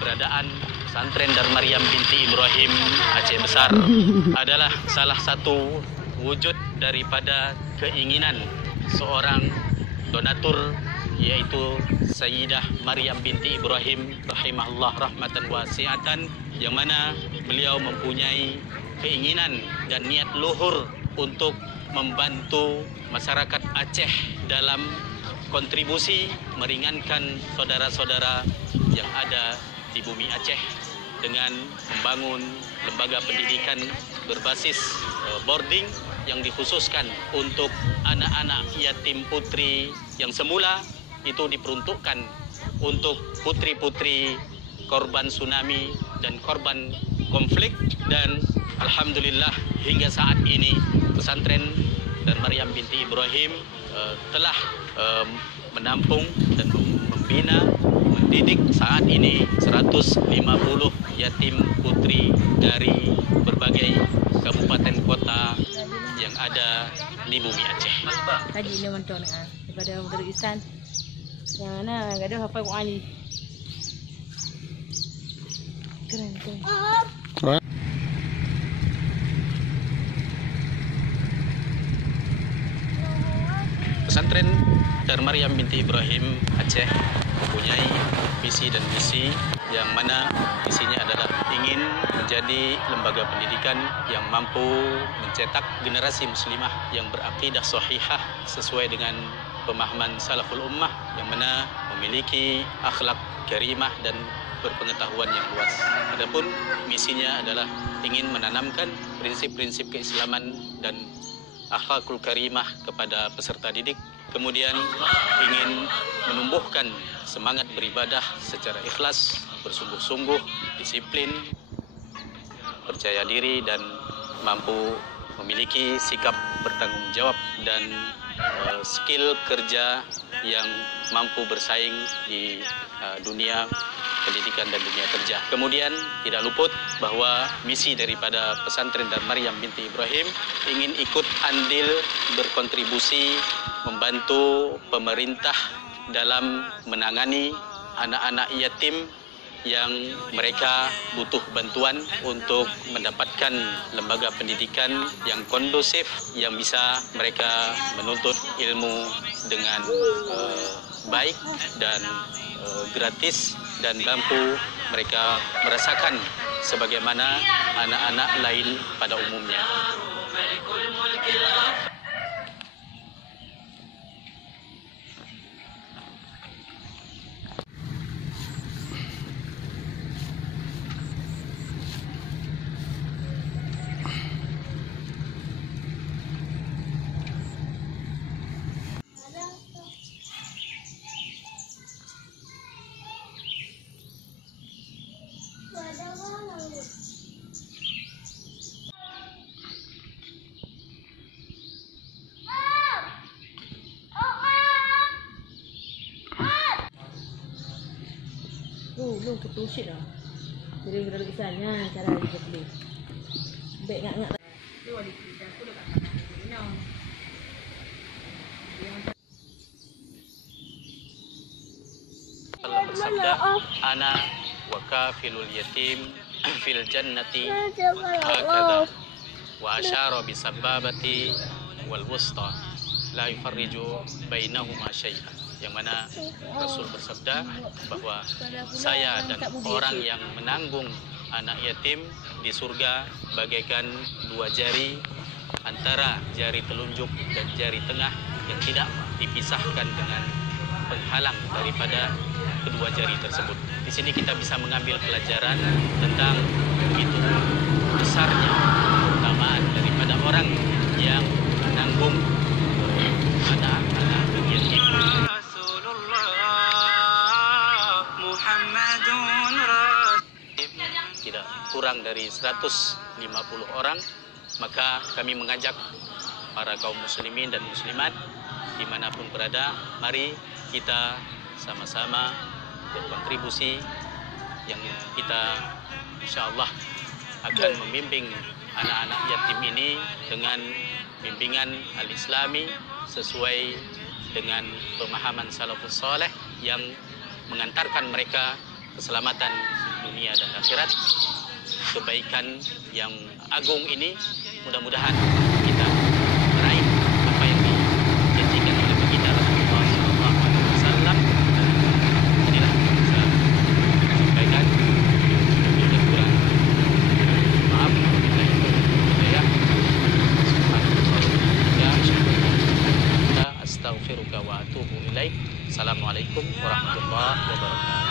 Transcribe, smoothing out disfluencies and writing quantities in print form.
keberadaan pesantren Dar Maryam binti Ibrahim Aceh Besar adalah salah satu wujud daripada keinginan seorang donatur, yaitu Sayyidah Maryam binti Ibrahim rahimahullah rahmatan wasi'atan, yang mana beliau mempunyai keinginan dan niat luhur untuk membantu masyarakat Aceh dalam kontribusi meringankan saudara-saudara yang ada di bumi Aceh dengan membangun lembaga pendidikan berbasis boarding yang dikhususkan untuk anak-anak yatim putri yang semula itu diperuntukkan untuk putri-putri korban tsunami dan korban konflik. Dan alhamdulillah hingga saat ini pesantren Dar Maryam binti Ibrahim telah menampung dan membina, mendidik saat ini 150 yatim putri dari berbagai kabupaten kota yang ada di bumi Aceh. Haji ni menton daripada Darul Ihsan. Yang mana enggak ada hafal Quran ni. Keren. Pesantren Dar Maryam binti Ibrahim Aceh mempunyai visi dan misi yang mana misinya adalah ingin menjadi lembaga pendidikan yang mampu mencetak generasi muslimah yang berakidah sahihah sesuai dengan pemahaman salaful ummah, yang mana memiliki akhlak karimah dan berpengetahuan yang luas. Adapun misinya adalah ingin menanamkan prinsip-prinsip keislaman dan akhlakul karimah kepada peserta didik, kemudian ingin menumbuhkan semangat beribadah secara ikhlas, bersungguh-sungguh, disiplin, percaya diri, dan mampu memiliki sikap bertanggung jawab dan skill kerja yang mampu bersaing di dunia pendidikan dan dunia kerja. Kemudian tidak luput bahwa misi daripada pesantren Dar Maryam binti Ibrahim ingin ikut andil berkontribusi membantu pemerintah dalam menangani anak-anak yatim yang mereka butuh bantuan untuk mendapatkan lembaga pendidikan yang kondusif, yang bisa mereka menuntut ilmu dengan baik dan gratis, dan mampu mereka merasakan sebagaimana anak-anak lain pada umumnya. Belum ketusit dah. Jadi Darul Ihsannya cara dia beli. Baik ngak-ngak. Tu ada kita aku dekat tanah minum. Allah bersabda, ana wa kafilul yatim fil jannati hakadha wa asyara bisababati wal wusta la yufarriju bainahuma syai'an, yang mana Rasul bersabda bahwa saya dan orang yang menanggung anak yatim di surga bagaikan dua jari, antara jari telunjuk dan jari tengah yang tidak dipisahkan dengan penghalang daripada kedua jari tersebut. Di sini kita bisa mengambil pelajaran tentang begitu besarnya keutamaan daripada orang yang menanggung anak-anak yatim. Tidak kurang dari 150 orang, maka kami mengajak para kaum muslimin dan muslimat dimanapun berada, mari kita sama-sama berkontribusi yang kita insyaallah akan membimbing anak-anak yatim ini dengan bimbingan al-islami sesuai dengan pemahaman salafus saleh yang mengantarkan mereka keselamatan dunia dan akhirat. Kebaikan yang agung ini mudah-mudahan kita meraih apa yang dijanjikan oleh baginda Rasulullah SAW. Inilah saya sampaikan. Lebih kurang maaf apabila itu saya astaghfiruka wa atubu ilaik. Assalamualaikum warahmatullahi wabarakatuh.